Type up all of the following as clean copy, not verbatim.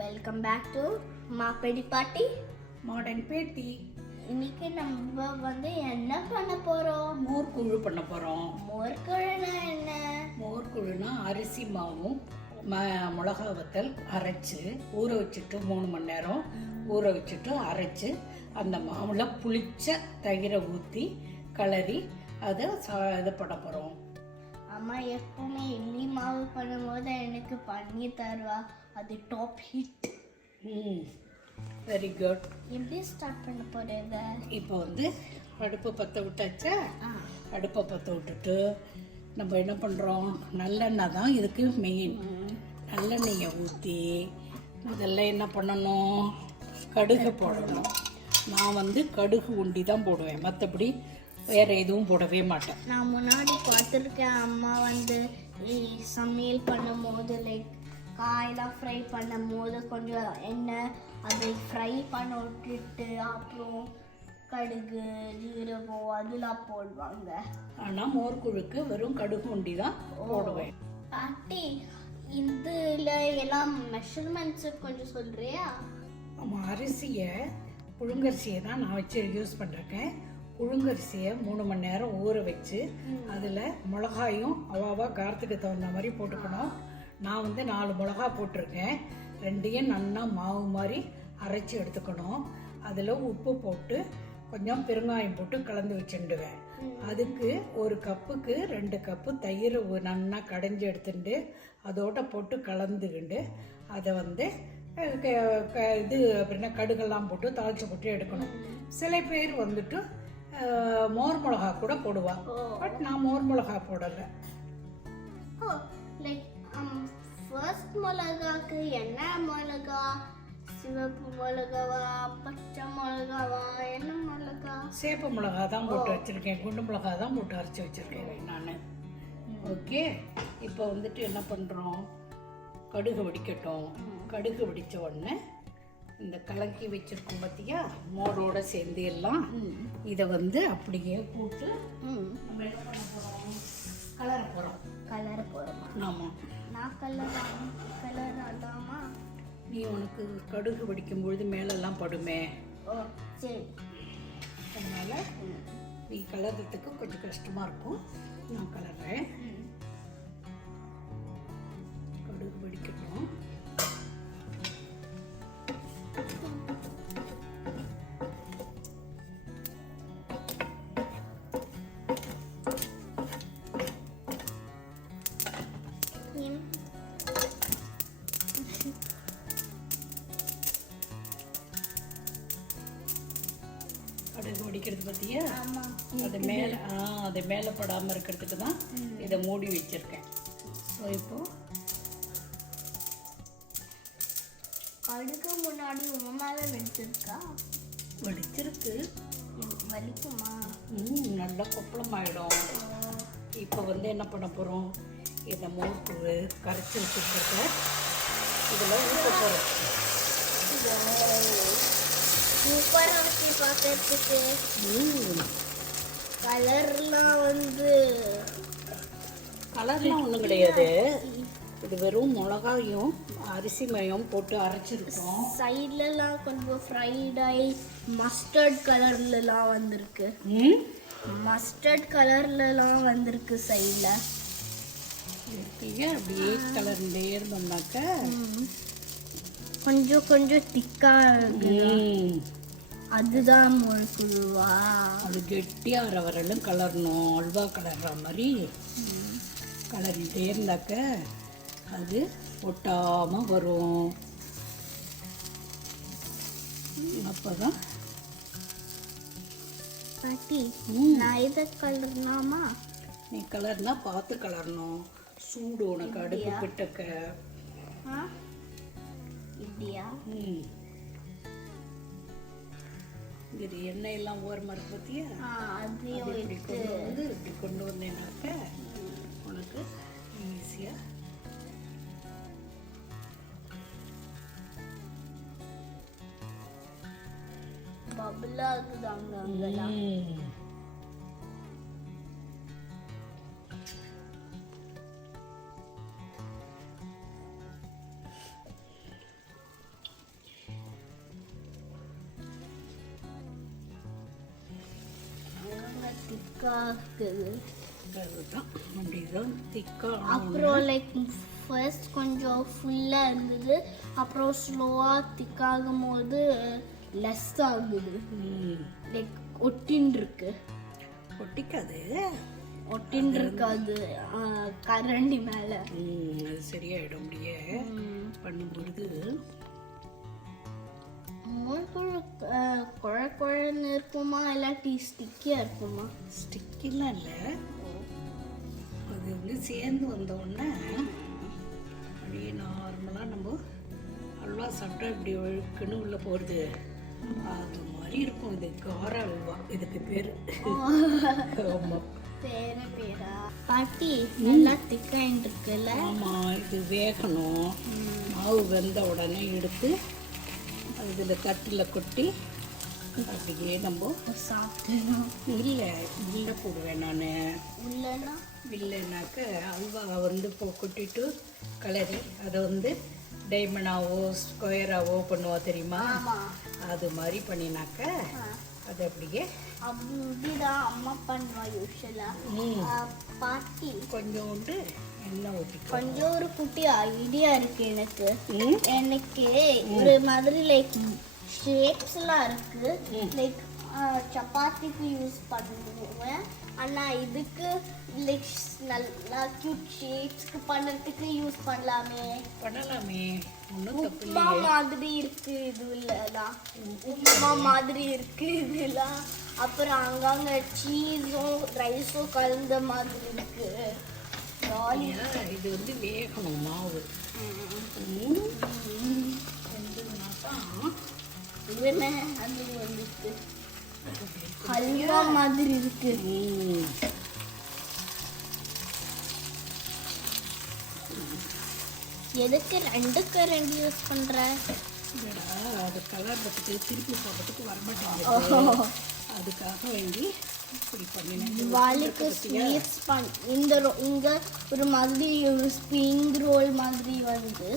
Welcome back to மாப்பெடி பாட்டி modern பேட்டி. இன்னைக்கு நம்ம என்ன பண்ண போறோம்? மோர்க்குழு பண்ண போகிறோம். மோர்க்குழுனா என்ன? மோர்க்குழுனா அரிசி மாவும் மிளகா வத்தல் அரைச்சி ஊற வச்சுட்டு 3 மணி நேரம் ஊற வச்சுட்டு அரைச்சி அந்த மாவில் புளிச்ச தயிரை ஊற்றி கிளறி அதை இது பண்ண போகிறோம். அம்மா எப்பவுமே இட்லி மாவு பண்ணும்போது எனக்கு பண்ணி தருவா. அது டாப் ஹிட். Very good. எப்படி ஸ்டார்ட் பண்ண போறீங்க? இப்போ அடுப்பை பற்ற விட்டாச்சா? அடுப்பை பற்ற விட்டுட்டு நம்ம என்ன பண்ணுறோம், நல்லெண்ணெய் தான் இதுக்கு மெயின். நல்லெண்ணெயை ஊற்றி முதல்ல என்ன பண்ணணும், கடுகு போடணும். நான் கடுகு உண்டி தான் போடுவேன், மற்றபடி வேறு எதுவும் போடவே மாட்டேன். நான் முன்னாடி பார்த்துருக்கேன் அம்மா சமையல் பண்ணும் போது காயெல்லாம் ஃப்ரை பண்ணும் போது கொஞ்சம் எண்ணெய் அதை ஃப்ரை பண்ண விட்டுட்டு அப்புறம் கடுகு ஜீரகம் அதெல்லாம் போடுவாங்க. ஆனால் மோர்க்குழுக்கு வெறும் கடுகு உண்டி தான் போடுவேன். பாட்டி இதில் எல்லாம் மெஷர்மெண்ட்ஸு கொஞ்சம் சொல்கிறியா? ஆமாம், அரிசியை புழுங்கரிசியை தான் நான் வச்சு யூஸ் பண்ணிருக்கேன். புழுங்கரிசியை 3 மணி நேரம் ஊற வச்சு அதில் மிளகாயும் அவாவா காரத்துக்கு தகுந்த மாதிரி போட்டுக்கணும். நான் 4 மிளகா போட்டிருக்கேன். 2யும் நல்லா மாவு மாதிரி அரைச்சி எடுத்துக்கணும். அதில் உப்பு போட்டு கொஞ்சம் பெருங்காயம் போட்டு கலந்து வச்சுடுவேன். அதுக்கு 1 கப்புக்கு 2 கப்பு தயிர் நல்லா கடைஞ்சி எடுத்துட்டு அதோட போட்டு கலந்துக்கிண்டு அதை இது அப்படின்னா கடுகெல்லாம் போட்டு தாளிச்சு போட்டு எடுக்கணும். சில பேர் மோர் மிளகா கூட போடுவா, பட் நான் மோர் மிளகா போடலை. ஃபர்ஸ்ட் மிளகாக்கு என்ன மிளகா? சிவப்பு மிளகாவா பச்சை மிளகாவா என்ன மிளகா? சேப்பு மிளகா தான் போட்டு வச்சிருக்கேன், குண்டு மிளகா தான் போட்டு அரைச்சி வச்சிருக்கேன் நான். ஓகே, இப்போ என்ன பண்ணுறோம், கடுகு வெடிக்கட்டும். கடுகு வெடித்த உடனே இந்த கலக்கி வச்சிருக்கோம் பார்த்தியா, மோரோட சேர்ந்து எல்லாம் இதை அப்படியே போட்டு நம்ம என்ன பண்ண போகிறோம், கலர போகிறோம். கலர போகிறோமா? ஆமாம். நான் கலர் ஆடாமா? நீ உனக்கு கடுகு வெடிக்கும் பொழுது மேலெல்லாம் படுமே. ஓ சரி. அதனால் நீ கலர்றதுக்கு கொஞ்சம் கஷ்டமாக இருக்கும். நான் கலர்றேன். கடுகு வெடிக்கட்டும். கடுகு வெடிக்கிறது பார்த்தியா? அது மேலே படாமல் இருக்கிறதுக்கு தான் இதை மூடி வச்சிருக்கேன். ஸோ இப்போ கடுகு முன்னாடி உங்க மேலே வெடிச்சிருக்கா? வெடிச்சிருக்கு. வலிக்குமா? நல்லா கொப்பளம் ஆகிடும். இப்போ என்ன பண்ண போகிறோம், இந்த மோர்க்குழு கரைச்சி வச்சுருக்க இதில் ஊற்ற போகிறோம். சூப்பராக வச்சு பார்க்கறதுக்கு. கலர்லாம் கலர்லாம் ஒன்றும் கிடையாது. இது வெறும் மிளகாயும் அரிசி மயம் போட்டு அரைச்சிருக்கோம். சைட்லலாம் கொஞ்சம் ஃப்ரைடாகி மஸ்டர்ட் கலர்லலாம் வந்திருக்கு. மஸ்டர்ட் கலர்லலாம் வந்திருக்கு சைடில். அப்படியே கலர்லே இருந்தோம்னாக்க கொஞ்சம் கொஞ்சம் திக்காக இருக்கு. அதுதான் மோர்க்குழுவா? அது கெட்டியாக வரலும் கலரணும். அல்வா கலர்ற மாதிரி கலரிட்டே இருந்தாக்க அது ஒட்டாமல் வரும். அப்போ தான் பாட்டி நான் இதை கலர்னாமா? நீ கலர்னா பார்த்து கலரணும். சூடு உனக்கு அடுப்பு பிட்டக்க. இப்படியா? இது எண்ணெயெல்லாம் ஓரமாக இருக்கு பார்த்தியா? இப்படி கொண்டு வந்தேனாக்க உனக்கு ஈஸியாக பபிள் ஆகுதாங்க அங்கெல்லாம். திக்காகுது. அதுதான் அப்படிதான் திக்காக. அப்புறம் லைக் ஃபர்ஸ்ட் கொஞ்சம் ஃபுல்லாக இருந்தது, அப்புறம் ஸ்லோவாக திக்காகும் போது லெஸ் ஆகுது. லைக் ஒட்டின்னு இருக்கு. ஒட்டிக்காது, ஒட்டின்னு இருக்காது கரண்டி மேலே. அது சரியாயிடும் அப்படியே பண்ணும்பொழுது. குழ குழன்னு இருக்குமா இல்லாட்டி ஸ்டிக்கியாக இருக்குமா? ஸ்டிக்கெல்லாம் இல்லை, அது வந்து சேர்ந்து வந்தோடனே அப்படியே நார்மலாக நம்ம அல்வா சாப்பிட்டா இப்படி ஒழுக்குன்னு உள்ளே போகிறது அது மாதிரி இருக்கும். இது கார அல்வா இதுக்கு பேர். ஆமாம், பேரா பாட்டி நல்லா திக்காயின்னு இருக்குல்ல? ஆமாம், இது வேகணும். மாவு வெந்த உடனே எடுத்து இதில் தட்டில் கொட்டி அப்படியே நம்ம சாப்பிடணும். இல்லை உள்ள போடுவேன் நான். உள்ளனா இல்லைனாக்க அல்வா வந்து கொட்டிட்டு கலரி அதை வந்து டைமண்டாவோ ஸ்கொயராகவோ பண்ணுவா தெரியுமா? அது மாதிரி பண்ணினாக்க அது அப்படியே அப்படிதான் அம்மா பண்ணுவா யூஸ்வலா. பாட்டி கொஞ்சோண்டு எண்ணெய் ஊற்றி கொஞ்சம் ஒரு குட்டி ஐடியா இருக்கு எனக்கு. எனக்கு ஒரு மாதிரி லைக் ஷேப்ஸ்லாம் இருக்கு. லைக் சப்பாத்திக்கு யூஸ் பண்ணுவேன், ஆனால் இதுக்கு லைக் நல்லா கியூட் ஷேப்ஸ்க்கு பண்ணுறதுக்கு யூஸ் பண்ணலாமே. ஒன்றும் தப்பு உப்புமா மாதிரி இருக்கு இது இல்லைலாம். உப்புமா மாதிரி இருக்கு இதெல்லாம். அப்புறம் அங்கங்க சீஸும் ரைஸும் கலந்த மாதிரி இருக்கு. இது வந்து வேகணும் மாவு. அது வந்துருக்கு ஹல்வா மாதிரி இருக்கு. எதுக்கு 2 கரண்டி யூஸ் பண்ற? அது கலர்றதுக்கு திருப்பி போடுறதுக்கு வரமாட்டேங்குது, அதுக்காக வேண்டி இப்படி பண்ணினேன். திவாலிக்கு ஸ்வீட்ஸ் இங்க ஒரு மாதிரி ஒரு ஸ்ப்ரிங் ரோல் மாதிரி வந்து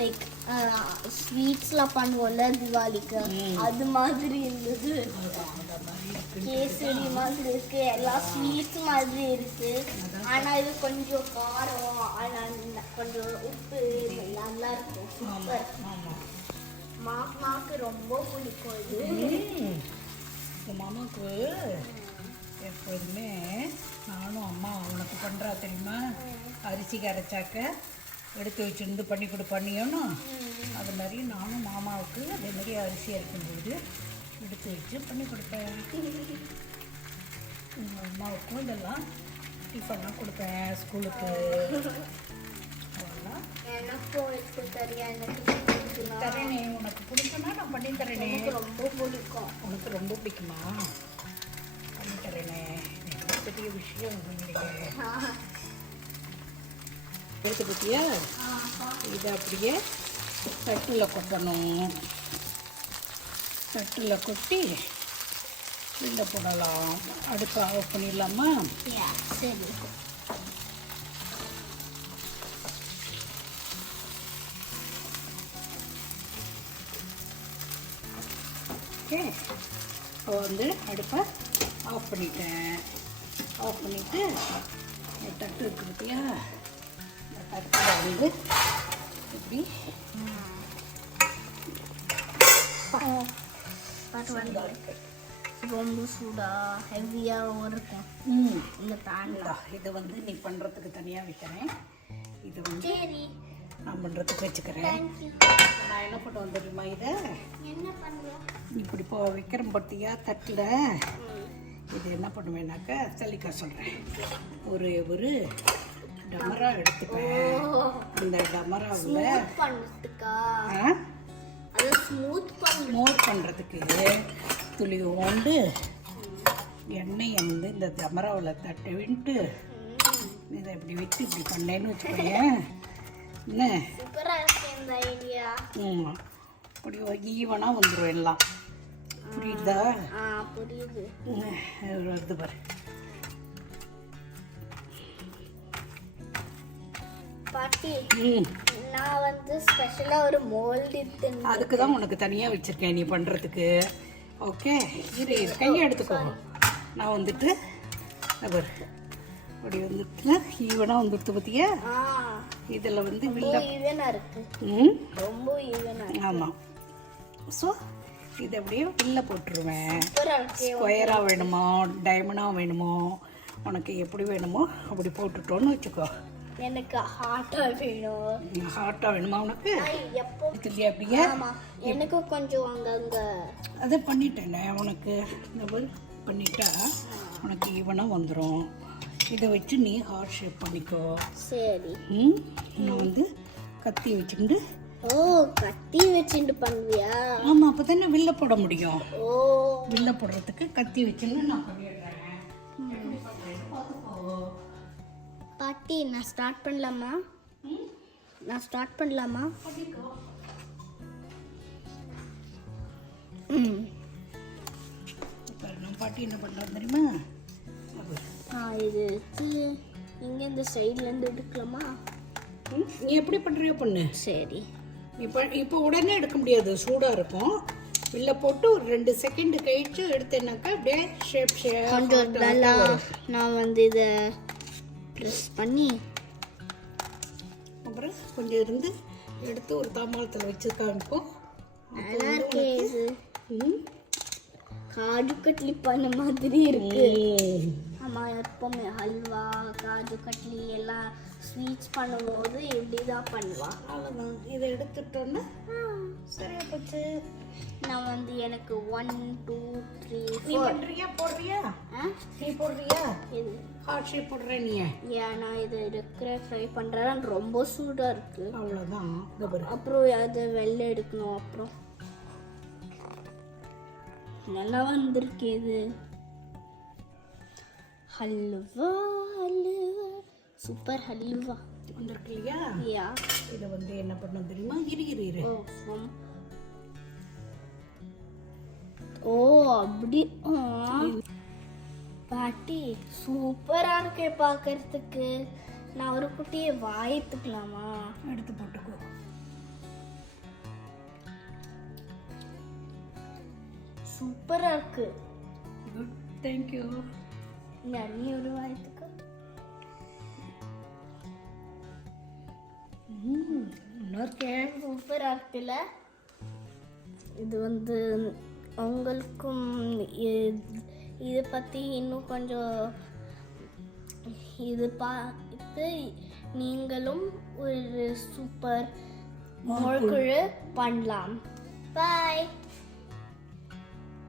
லைக் ஸ்வீட்ஸ்லாம் பண்ணுவோம்ல திவாலிக்கு, அது மாதிரி இருந்தது. கேசரி மாதிரி இருக்கு, எல்லா ஸ்வீட்ஸ் மாதிரி இருக்கு. ஆனா இது கொஞ்சம் காரம், ஆனா கொஞ்சம் உப்பு நல்லா இருக்கும். சூப்பர். மாமாவுக்கு ரொம்ப பிடிக்கும் இது. மாமாவுக்கு எப்போதுமே நானும் அம்மா உனக்கு பண்ணுறா தெரியுமா, அரிசி கரைச்சாக்க எடுத்து வச்சுருந்து பண்ணி பண்ணியோன்னு அது மாதிரி நானும் மாமாவுக்கு அதே மாதிரி அரிசி அரைக்கும்போது எடுத்து வச்சு பண்ணி கொடுப்பேன். எங்கள் அம்மாவுக்கும் இதெல்லாம் டிஃபன்லாம் கொடுப்பேன் ஸ்கூலுக்கு. தரேனே, உனக்கு பிடிக்குன்னா நான் பண்ணி தரேனே. ரொம்ப பிடிக்கும். உனக்கு ரொம்ப பிடிக்குமா? பண்ணி தரேனே, பெரிய விஷயம் எடுத்து பற்றியா? இதை அப்படியே தட்டில் கொட்டணும். தட்டில் கொட்டி உள்ளே போடலாம். அடுப்பு ஆஃப் பண்ணிடலாமா? சரி. ஓகே, இப்போ வந்து அடுப்பை ஆஃப் பண்ணிட்டேன். ஆஃப் பண்ணிவிட்டு தட்டு இருக்கு பார்த்தியா, இந்த தட்டில் வந்து இப்படி ரொம்ப சூடா ஹெவியாக இருக்கும் இந்த பேன். இதை வந்து நீ பண்ணுறதுக்கு தனியாக வைக்கிறேன், இது வந்து சரி நான் பண்ணுறதுக்கு வச்சுக்கிறேன். நான் என்ன பண்ண வந்துடுமா, இதை என்ன பண்ணுவேன் இப்படி வைக்கிறேன் பார்த்தியா தட்டில். இது என்ன பண்ணுவேன்னாக்கா சலிக்கா சொல்கிறேன். ஒரு டமரா எடுத்துப்பேன். அந்த டமராவில் பண்ணுறதுக்கா ஸ்மூத் பண்ணுறதுக்கு துளியோண்டு எண்ணெயை வந்து இந்த டமராவில் தட்டை விட்டு இதை இப்படி வச்சு இப்படி பண்ணேன்னு வச்சுக்கோயேன். என்ன இப்படி ஈவனாக வந்துடும் எல்லாம். புரியுதா? புரியுது. வருது பாரு. பாட்டி நான் வந்து ஸ்பெஷலாக ஒரு மோல்டு எடுத்து அதுக்கு தான் உனக்கு தனியாக வச்சுருக்கேன் நீ பண்ணுறதுக்கு. ஓகே, இரு கையை எடுத்துக்கோ. நான் வந்துட்டு அவர் அப்படி வந்துட்டுல ஈவனாக வந்துடுத்து பார்த்தியா. இதில் வந்து ரொம்ப ஈவனா இருக்கு. ரொம்ப ஈவனா. ஆமாம். ஸோ இதை அப்படியே வில்ல போட்டுருவேன். ஸ்கொயராக வேணுமோ டைமண்டாக வேணுமோ உனக்கு எப்படி வேணுமோ அப்படி போட்டுட்டோன்னு வச்சுக்கோ. எனக்கு ஹார்ட்டாக வேணும். ஹார்ட்டாக வேணுமா உனக்கு? எப்போ இல்லையா? அப்படியே எனக்கு கொஞ்சம் அங்கங்கே அதை பண்ணிட்டேனே உனக்கு. இந்த மாதிரி பண்ணிட்டா உனக்கு ஈவனாக வந்துடும். இதை வச்சு நீ ஹார்ட் ஷேப் பண்ணிக்கோ. சரி. நான் வந்து கத்தி வச்சுட்டு. ஓ, கத்தி வச்சுட்டு பண்ணுவியா? ஆமாம், அப்போ தானே வில்ல போட முடியும். ஓ, வில்ல போடுறதுக்கு கத்தி வச்சுன்னு நான் பண்ணிடுறேன். பாட்டி, நான் ஸ்டார்ட் பண்ணலாமா? நான் ஸ்டார்ட் பண்ணலாமா? இப்போ நான் பாட்டி என்ன பண்ணுறேன் தெரியுமா? இது இங்கே இந்த சைட்லேருந்து எடுக்கலாமா? நீ எப்படி பண்ணுறியோ பண்ணு. சரி. இப்போ உடனே எடுக்க முடியாது, சூடாக இருக்கும். வில்ல போட்டு ஒரு 2 செகண்ட் கழிச்சு எடுத்தேன்னாக்கா அப்படியே ஷேப் கொஞ்சம் நல்லா நான் வந்து இதை ப்ரெஸ் பண்ணி அப்புறம் கொஞ்சம் இருந்து எடுத்து ஒரு தாம்பாளத்தில் வச்சு காமிப்போம். நல்லா இருக்கே இது. காஜு கட்லி பண்ண மாதிரி இருக்கு. ஆமாம், எப்பவுமே ஹல்வா காஜு கட்லி எல்லாம் ஸ்வீட்ஸ் பண்ணும்போது இப்படி தான் பண்ணுவா. அவ்வளோதான். இதை எடுத்துட்டோன்னா சரியா போச்சு. நான் வந்து எனக்கு 1 2 3 நீ 4 பண்ணுறியா போடுறியா? நீ போடுறியா? இது ஹார்ட் ஷேப் போடுற நீ? ஏன் நான் இதை இருக்கிற ஃப்ரை பண்ணுறேன். ரொம்ப சூடாக இருக்கு. அவ்வளோதான். அப்புறம் அதை வெளில எடுக்கணும். அப்புறம் நல்லா வந்திருக்கு இது. ஹல்வா ஹல்வா சூப்பர் ஹல்வா வந்திருக்கு இல்லையா? யா. இதை வந்து என்ன பண்ண தெரியுமா? இரு. ஓ, அப்படி. பாட்டி, சூப்பரா இருக்கே பார்க்கறதுக்கு. நான் ஒரு குட்டியை வாயத்துக்கலாமா? எடுத்து போட்டுக்கோ. சூப்பரா இருக்கு. Good, thank you. நீ ஒரு வாயத்துக்கு. சூப்பரா இருக்குல்ல? இது வந்து உங்களுக்கும் இதை பற்றி இன்னும் கொஞ்சம் இது பார்த்து நீங்களும் ஒரு சூப்பர் முழுக்குழு பண்ணலாம். பாய்.